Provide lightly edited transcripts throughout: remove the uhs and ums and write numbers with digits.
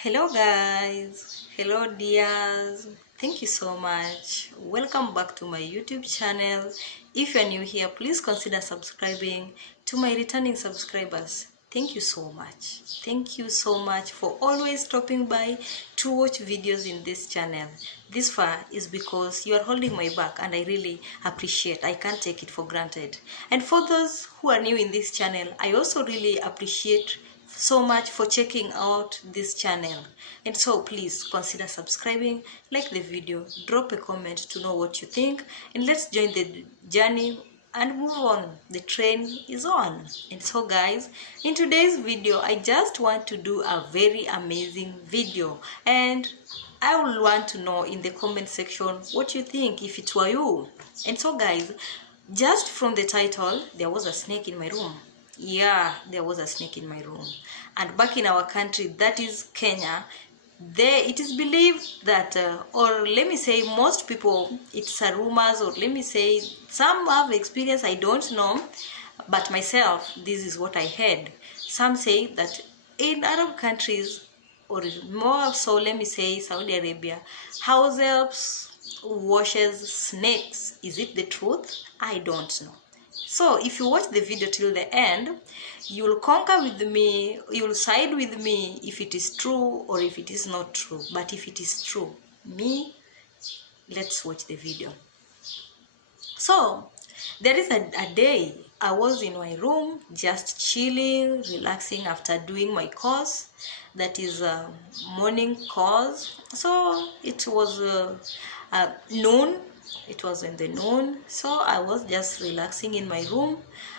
Hello guys, hello dears, thank you so much. Welcome back to my YouTube channel. If you are new here, please consider subscribing. To my returning subscribers, thank you so much. Thank you so much for always stopping by to watch videos in this channel. This far is because you are holding my back and I really appreciate. I can't take it for granted. And for those who are new in this channel, I also really appreciate so much for checking out this channel, and so please consider subscribing, like the video, drop a comment to know what you think, and let's join the journey and move on. The train is on. And so guys, in today's video I just want to do a very amazing video, and I will want to know in the comment section what you think if it were you. And so guys, just from the title, there was a snake in my room. Yeah, there was a snake in my room. And back in our country, that is Kenya, there it is believed that or let me say most people, it's a rumors, or let me say some have experience, I don't know, but myself, this is what I heard. Some say that in Arab countries, or more so, let me say Saudi Arabia, house helps washes snakes. Is it the truth? I don't know. So if you watch the video till the end, you'll conquer with me, you'll side with me if it is true or if it is not true. But if it is true, let's watch the video. So there is a day I was in my room just chilling, relaxing after doing my course, that is a morning course. So it was noon. It was in the noon, so I was just relaxing in my room.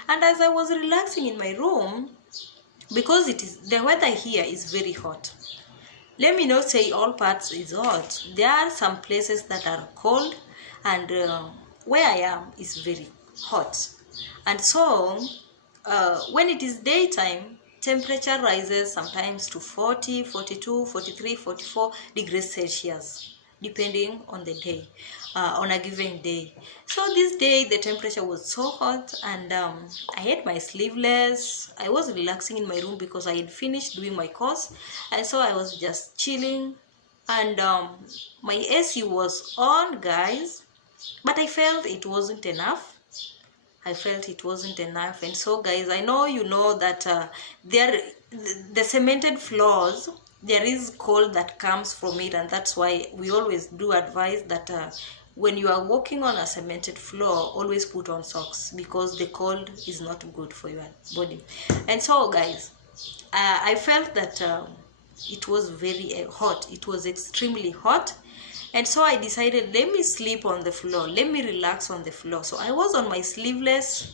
And as I was relaxing in my room, because the weather here is very hot, let me not say all parts is hot, there are some places that are cold, and where I am is very hot. And so when it is daytime, temperature rises sometimes to 40, 42, 43, 44 degrees Celsius, depending on the day, on a given day. So this day the temperature was so hot, and I had my sleeveless. I was relaxing in my room because I had finished doing my course, and so I was just chilling, and my AC was on, guys, but I felt it wasn't enough. And so guys, I know you know that the cemented floors, there is cold that comes from it, and that's why we always do advise that when you are walking on a cemented floor, always put on socks, because the cold is not good for your body. And so guys, I felt that it was very hot. It was extremely hot. And so I decided, let me sleep on the floor, let me relax on the floor. So I was on my sleeveless.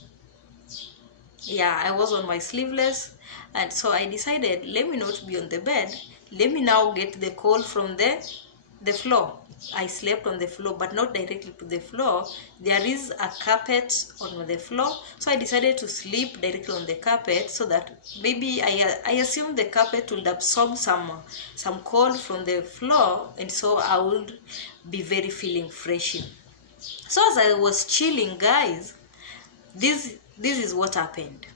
Yeah, I was on my sleeveless. And so I decided, let me not be on the bed, let me now get the cold from the floor. I slept on the floor, but not directly to the floor. There is a carpet on the floor, so I decided to sleep directly on the carpet, so that maybe I assumed the carpet would absorb some cold from the floor, and so I would be very feeling fresh. So as I was chilling, guys, this is what happened.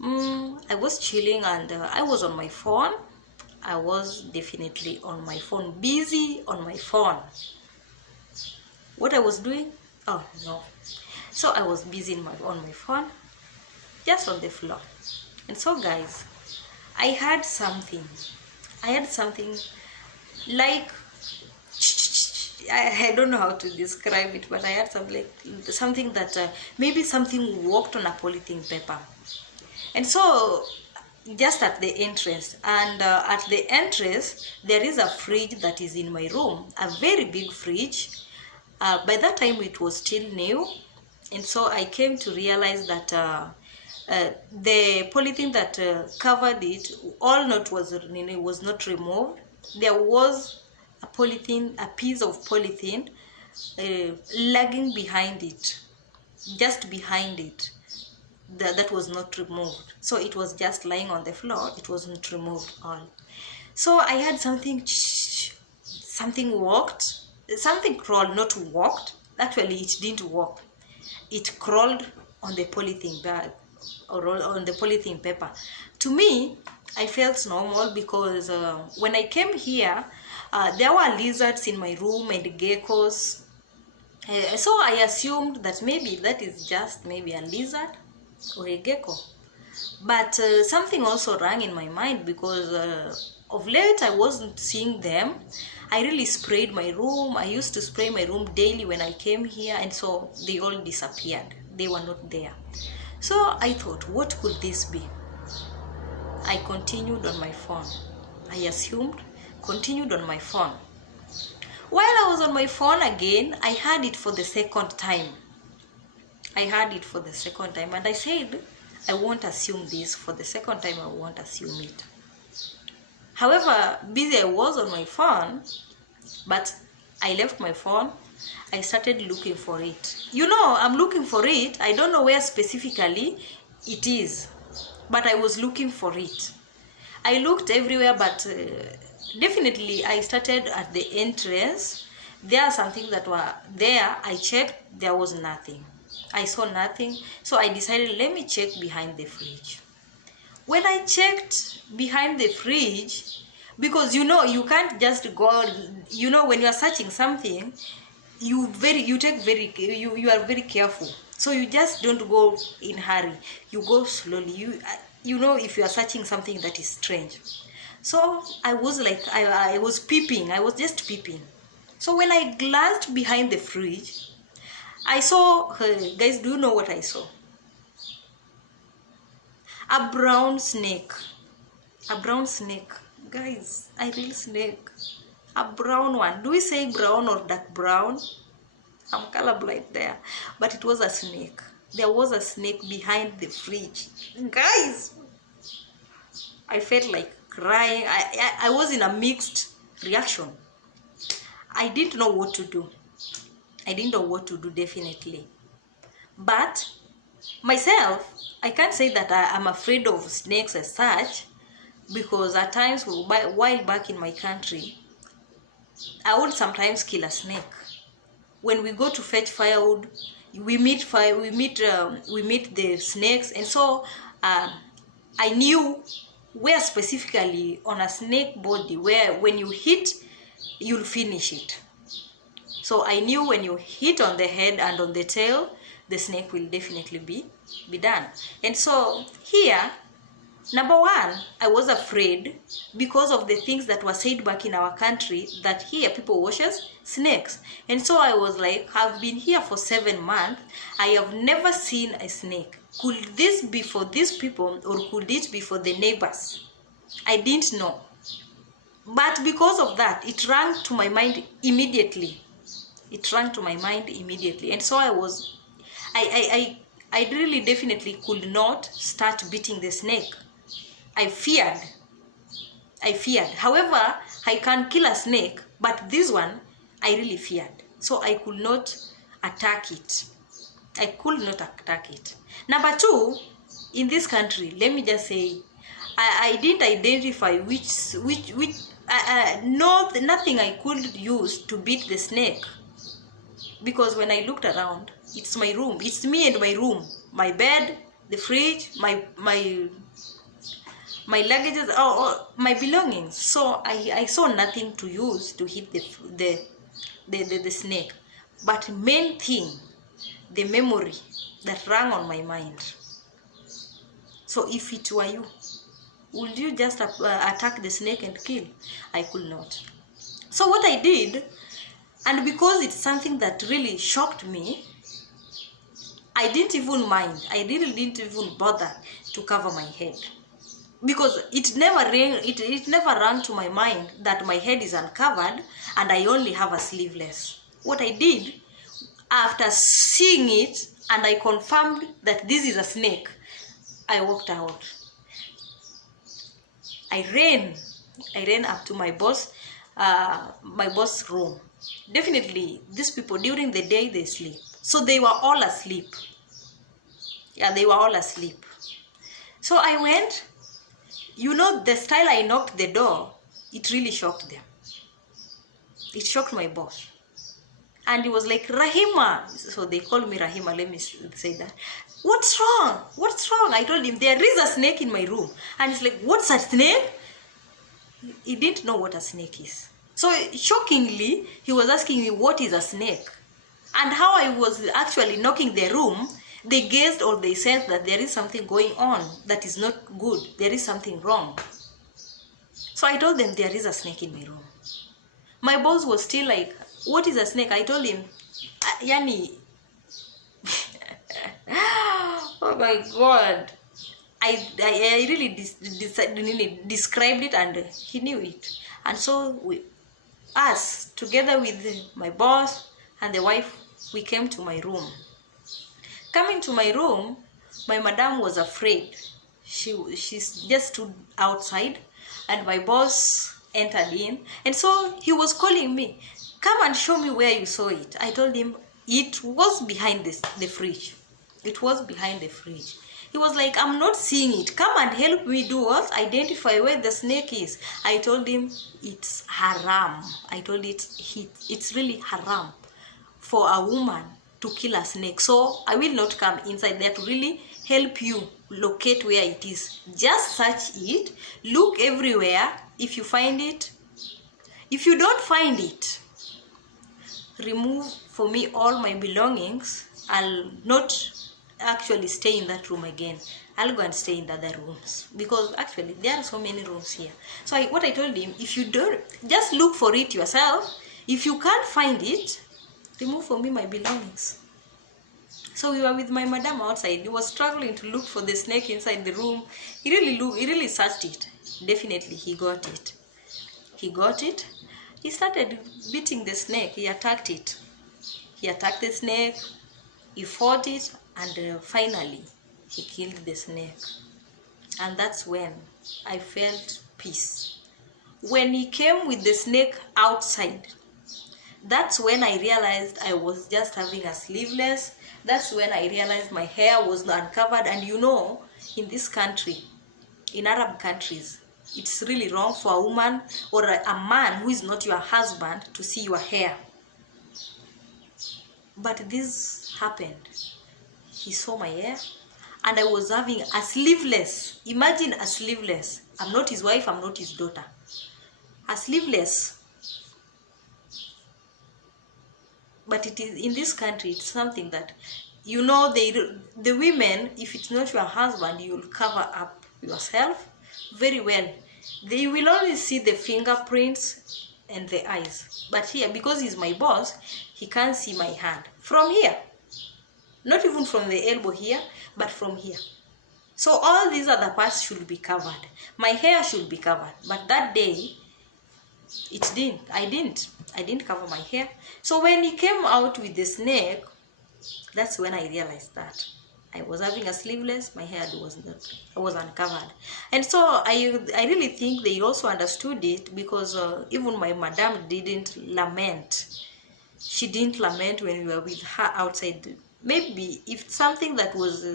I was chilling, and I was on my phone. I was definitely on my phone, busy on my phone. What I was doing? Oh no. So I was busy on my phone, just on the floor. And so guys, I had something like, I don't know how to describe it, but I had something that maybe something walked on a polythene paper. And so just at the entrance, and at the entrance there is a fridge that is in my room, a very big fridge. By that time it was still new, and so I came to realize that the polythene that covered it was not removed. There was a piece of polythene lagging behind it, just behind it, that was not removed. So it was just lying on the floor, it wasn't removed all. So I had something walked, something crawled, not walked. Actually it didn't walk, it crawled on the polythene bag, or on the polythene paper. To me, I felt normal because when I came here, there were lizards in my room and geckos. So I assumed that maybe that is just maybe a lizard or a gecko. But something also rang in my mind because of late I wasn't seeing them. I really sprayed my room. I used to spray my room daily when I came here, and so they all disappeared. They were not there. So I thought, what could this be? I continued on my phone. I assumed, continued on my phone. While I was on my phone again, I heard it for the second time. I heard it for the second time, and I said, I won't assume this. For the second time, I won't assume it. However, busy I was on my phone, but I left my phone. I started looking for it. You know, I'm looking for it. I don't know where specifically it is, but I was looking for it. I looked everywhere, but definitely I started at the entrance. There are some things that were there. I checked, there was nothing. I saw nothing, so I decided, let me check behind the fridge. When I checked behind the fridge, because you know, you can't just go, you know, when you are searching something, you are very careful. So you just don't go in hurry. You go slowly. You know, if you are searching something that is strange. So I was like, I was peeping. I was just peeping. So when I glanced behind the fridge, I saw, guys, do you know what I saw? A brown snake. A brown snake. Guys, a real snake. A brown one. Do we say brown or dark brown? I'm colorblind there. But it was a snake. There was a snake behind the fridge. Guys, I felt like crying. I was in a mixed reaction. I didn't know what to do. I didn't know what to do, definitely. But myself, I can't say that I'm afraid of snakes as such, because at times, while back in my country, I would sometimes kill a snake. When we go to fetch firewood, we meet the snakes, and so I knew where specifically on a snake body, where when you hit, you'll finish it. So I knew when you hit on the head and on the tail, the snake will definitely be done. And so here, number one, I was afraid because of the things that were said back in our country, that here people washes snakes. And so I was like, I've been here for 7 months. I have never seen a snake. Could this be for these people, or could it be for the neighbors? I didn't know. But because of that, it rang to my mind immediately. It rang to my mind immediately. And so I really definitely could not start beating the snake. I feared. However, I can kill a snake, but this one, I really feared. So I could not attack it. Number two, in this country, let me just say, I didn't identify nothing I could use to beat the snake. Because when I looked around, it's my room. It's me and my room. My bed, the fridge, my luggages, my belongings. So I saw nothing to use to hit the snake. But main thing, the memory that rang on my mind. So if it were you, would you just attack the snake and kill? I could not. So what I did, and because it's something that really shocked me, I didn't even mind. I really didn't even bother to cover my head, because it never rang to my mind that my head is uncovered and I only have a sleeveless. What I did, after seeing it and I confirmed that this is a snake, I walked out. I ran up to my boss room. Definitely, these people during the day they sleep. So they were all asleep. Yeah, they were all asleep. So I went, you know, the style I knocked the door, it really shocked them. It shocked my boss. And he was like, Rahima. So they call me Rahima, let me say that. What's wrong? What's wrong? I told him, there is a snake in my room. And he's like, what's a snake? He didn't know what a snake is. So shockingly, he was asking me, what is a snake? And how I was actually knocking the room, they guessed or they said that there is something going on that is not good. There is something wrong. So I told them there is a snake in my room. My boss was still like, what is a snake? I told him, Yani, oh my God. I really described it and he knew it. And so us, together with my boss and the wife, we came to my room. Coming to my room, my madam was afraid. She just stood outside and my boss entered in. And so he was calling me, come and show me where you saw it. I told him it was behind the fridge. It was behind the fridge. He was like, I'm not seeing it. Come and help me do what? Identify where the snake is. I told him it's haram. I told it's really haram for a woman to kill a snake. So I will not come inside there to really help you locate where it is. Just search it. Look everywhere. If you find it, if you don't find it, remove for me all my belongings. I'll not actually stay in that room again. I'll go and stay in the other rooms because actually there are so many rooms here. So what I told him, if you don't, just look for it yourself. If you can't find it, remove for me my belongings. So we were with my madam outside. He was struggling to look for the snake inside the room. He really searched it. Definitely he got it. He got it. He started beating the snake. He attacked it. He attacked the snake. He fought it. And finally, he killed the snake. And that's when I felt peace. When he came with the snake outside, that's when I realized I was just having a sleeveless. That's when I realized my hair was uncovered. And you know, in this country, in Arab countries, it's really wrong for a woman or a man who is not your husband to see your hair. But this happened. He saw my hair and I was having a sleeveless. Imagine a sleeveless. I'm not his wife, I'm not his daughter. A sleeveless. But it is in this country, it's something that, you know, the women, if it's not your husband, you will cover up yourself very well. They will only see the fingerprints and the eyes. But here, because he's my boss, he can't see my hand. From here. Not even from the elbow here, but from here. So all these other parts should be covered. My hair should be covered. But that day, I didn't cover my hair. So when he came out with the snake, that's when I realized that I was having a sleeveless, my hair was uncovered. And so I really think they also understood it because even my madam didn't lament. She didn't lament when we were with her outside. Maybe if something that was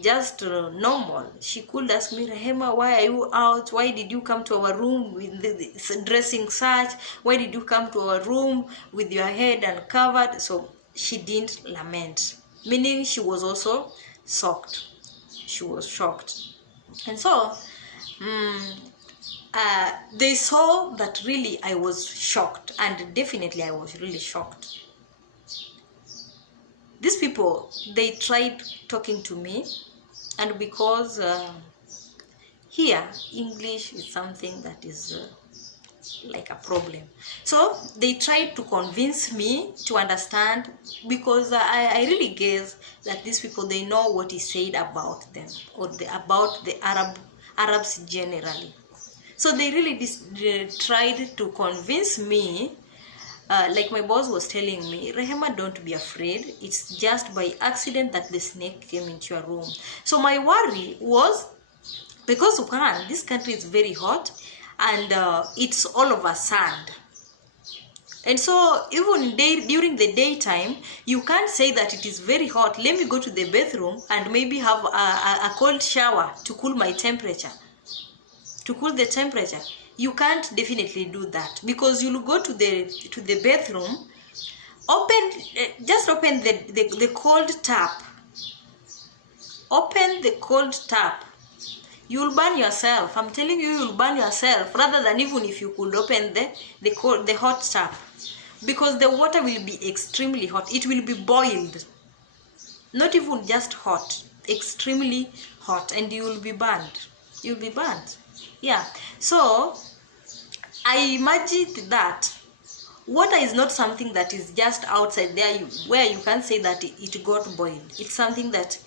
just normal, she could ask me, Rehema, why are you out? Why did you come to our room with the dressing such? Why did you come to our room with your head uncovered? So she didn't lament, meaning she was also shocked. She was shocked. And so they saw that really I was shocked, and definitely I was really shocked. These people, they tried talking to me, and because here English is something that is like a problem, so they tried to convince me to understand, because I really guess that these people, they know what is said about them or about the Arabs generally. So they really tried to convince me. Like my boss was telling me, Rehema, don't be afraid. It's just by accident that the snake came into your room. So my worry was, because this country is very hot and it's all over sand. And so even during the daytime, you can't say that it is very hot. Let me go to the bathroom and maybe have a cold shower to cool my temperature. To cool the temperature. You can't definitely do that, because you'll go to the bathroom, just open the cold tap open the cold tap. You'll burn yourself. I'm telling you, you'll burn yourself rather than even if you could open the hot tap, because the water will be extremely hot. It will be boiled, not even just hot, extremely hot, and you will be burned. You'll be burned. Yeah. So I imagined that water is not something that is just outside there where you can say that it got boiled. It's something that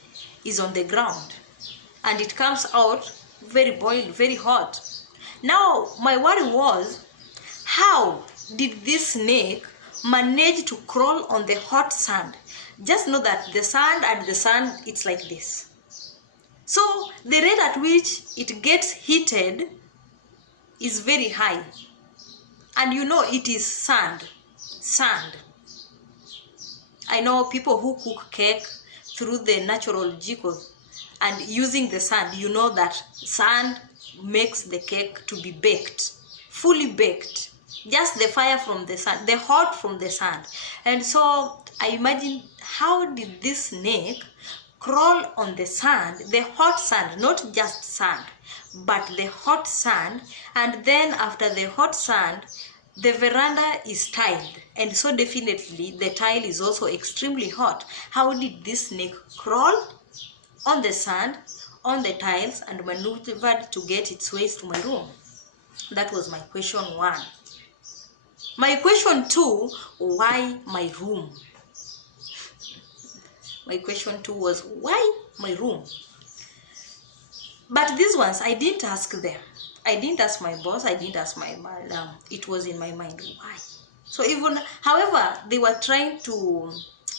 is on the ground, and it comes out very boiled, very hot. Now my worry was, how did this snake manage to crawl on the hot sand? Just know that the sand, it's like this. So the rate at which it gets heated is very high, and you know it is sand. I know people who cook cake through the natural jikos and using the sand. You know that sand makes the cake to be baked, fully baked. Just the fire from the sand, the hot from the sand. And so I imagine, how did this snake crawl on the sand, the hot sand, not just sand, but the hot sand. And then after the hot sand, the veranda is tiled, and so definitely the tile is also extremely hot. How did this snake crawl on the sand, on the tiles, and maneuvered to get its ways to my room? That was my question 1. My question 2, why my room? My question 2 was, why my room? But these ones, I didn't ask them. I didn't ask my boss. I didn't ask my madam. It was in my mind, why? So even, however, they were trying to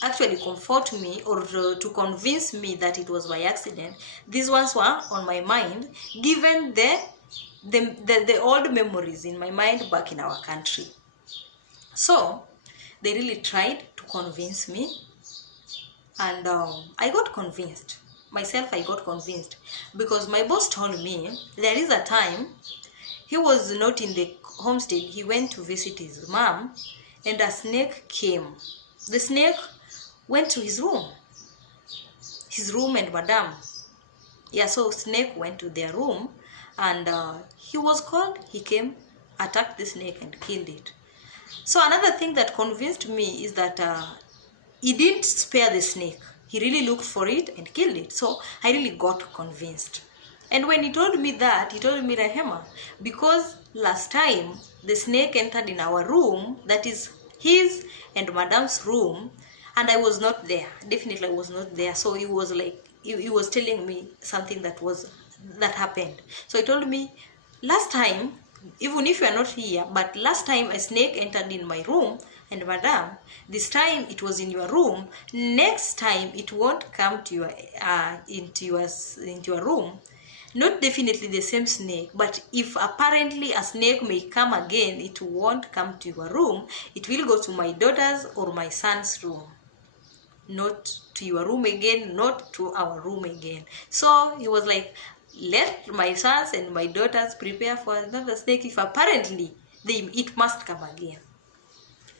actually comfort me or to convince me that it was by accident. These ones were on my mind, given the old memories in my mind back in our country. So they really tried to convince me, and I got convinced. Myself, I got convinced, because my boss told me there is a time he was not in the homestead. He went to visit his mom, and a snake came. The snake went to his room and madam. Yeah, so snake went to their room, and he was called. He came, attacked the snake, and killed it. So another thing that convinced me is that he didn't spare the snake. He really looked for it and killed it. So I really got convinced. And when he told me that, he told me, Rehema, because last time the snake entered in our room, that is his and madam's room, and I was not there. Definitely I was not there. So he was like, he was telling me something that happened. So he told me, last time, even if you are not here, but last time a snake entered in my room, and madam, this time it was in your room. Next time it won't come to your into your room. Not definitely the same snake, but if apparently a snake may come again, it won't come to your room. It will go to my daughter's or my son's room, not to your room again, not to our room again. So he was like, let my sons and my daughters prepare for another snake if apparently it must come again.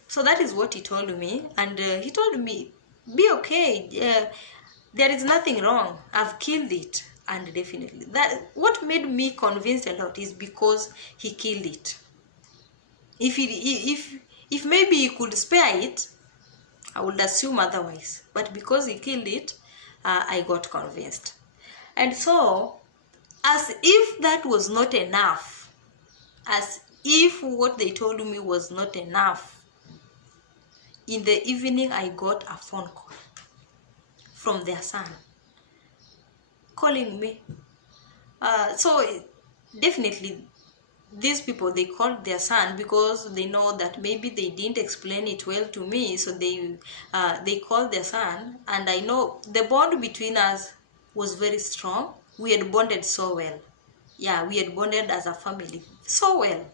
So that is what he told me, and he told me, be okay, there is nothing wrong, I've killed it. And definitely that what made me convinced a lot is because he killed it. If maybe he could spare it, I would assume otherwise, but because he killed it, I got convinced. And so, as if that was not enough, as if what they told me was not enough, in the evening I got a phone call from their son calling me. So definitely these people, they called their son because they know that maybe they didn't explain it well to me. So they called their son, and I know the bond between us was very strong. We had bonded so well. Yeah, we had bonded as a family so well.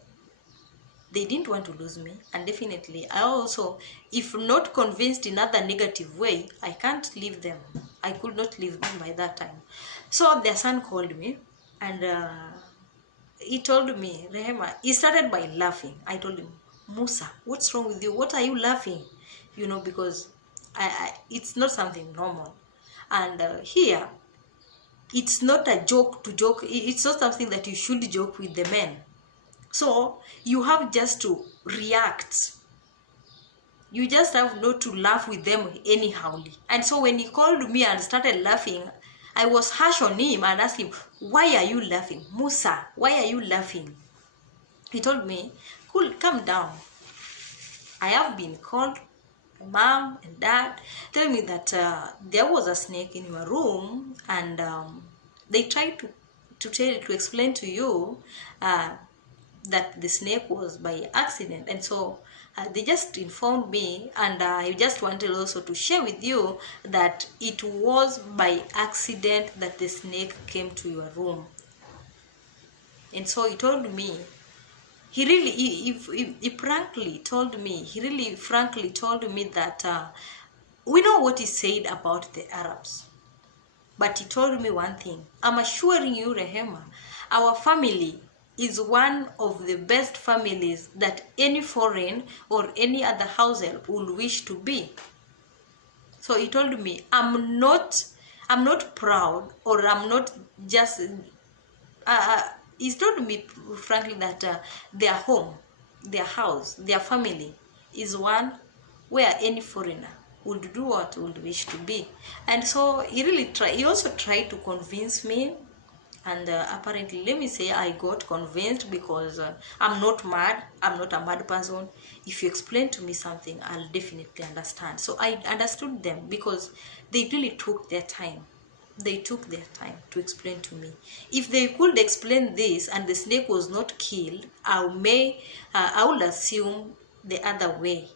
They didn't want to lose me, and definitely I also, if not convinced in other negative way, I can't leave them. I could not leave them by that time. So their son called me, and he told me, Rehema, he started by laughing. I told him, Musa, what's wrong with you? What are you laughing? You know, because it's not something normal. And here, it's not a joke to joke. It's not something that you should joke with the men. So you have just to react. You just have not to laugh with them anyhowly. And so when he called me and started laughing, I was harsh on him and asked him, why are you laughing? Musa, why are you laughing? He told me, cool, calm down. I have been called, my mom and dad tell me that there was a snake in your room, and they tried to explain to you that the snake was by accident, and so they just informed me, and I just wanted also to share with you that it was by accident that the snake came to your room. And so he told me, he frankly told me that we know what he said about the Arabs, but he told me one thing: I'm assuring you, Rehema, our family is one of the best families that any foreign or any other household would wish to be. So he told me, I'm not proud, or I'm not just he's told me frankly that their home, their house, their family is one where any foreigner would do what would wish to be. And so he also tried to convince me, and apparently, let me say, I got convinced, because I'm not mad. I'm not a mad person. If you explain to me something, I'll definitely understand. So I understood them, because they really took their time. They took their time to explain to me. If they could explain this and the snake was not killed, I would assume the other way.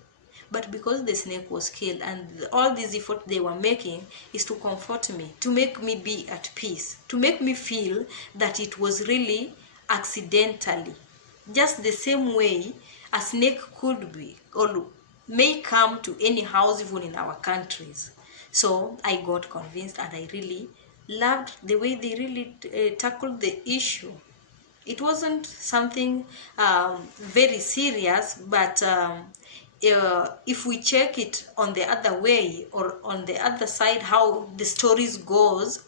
But because the snake was killed, and all this effort they were making is to comfort me, to make me be at peace, to make me feel that it was really accidentally, just the same way a snake could be or may come to any house, even in our countries. So I got convinced, and I really loved the way they really tackled the issue. It wasn't something very serious, but if we check it on the other way, or on the other side, how the stories goes,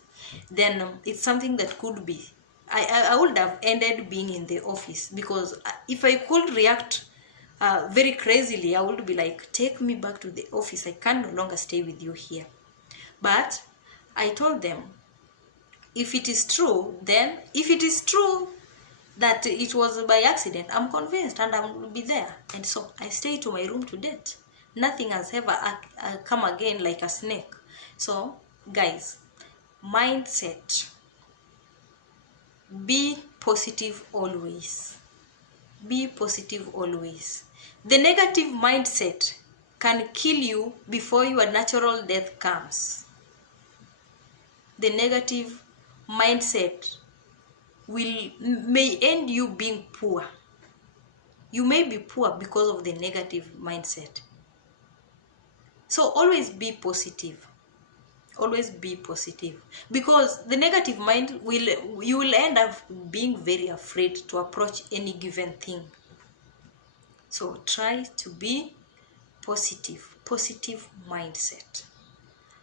then it's something that could be. I would have ended being in the office, because if I could react very crazily, I would be like, take me back to the office. I can no longer stay with you here. But I told them, if it is true, then if it is true that it was by accident, I'm convinced, and I will be there. And so I stay to my room to date. Nothing has ever come again like a snake. So guys, mindset: be positive always. Be positive always. The negative mindset can kill you before your natural death comes. The negative mindset may end you being poor. You may be poor because of the negative mindset. So always be positive. Always be positive, because the negative mind you will end up being very afraid to approach any given thing. So try to be positive mindset.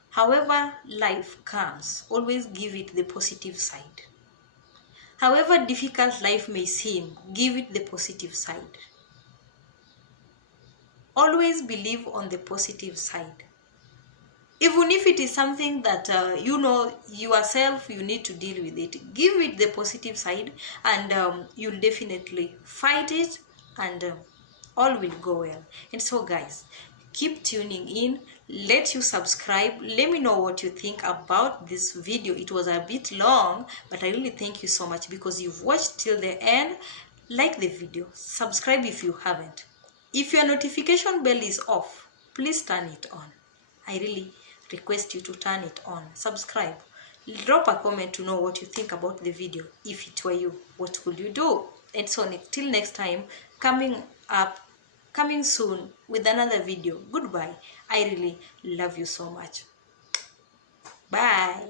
However life comes, always give it the positive side. However difficult life may seem, give it the positive side. Always believe on the positive side. Even if it is something that you know yourself you need to deal with it, give it the positive side, and you'll definitely fight it, and all will go well. And so guys, keep tuning in. Let you subscribe. Let me know what you think about this video. It was a bit long, but I really thank you so much because you've watched till the end. Like the video, subscribe if you haven't. If your notification bell is off, please turn it on. I really request you to turn it on. Subscribe. Drop a comment to know what you think about the video. If it were you, what would you do? And so till next time, coming soon with another video. Goodbye. I really love you so much. Bye.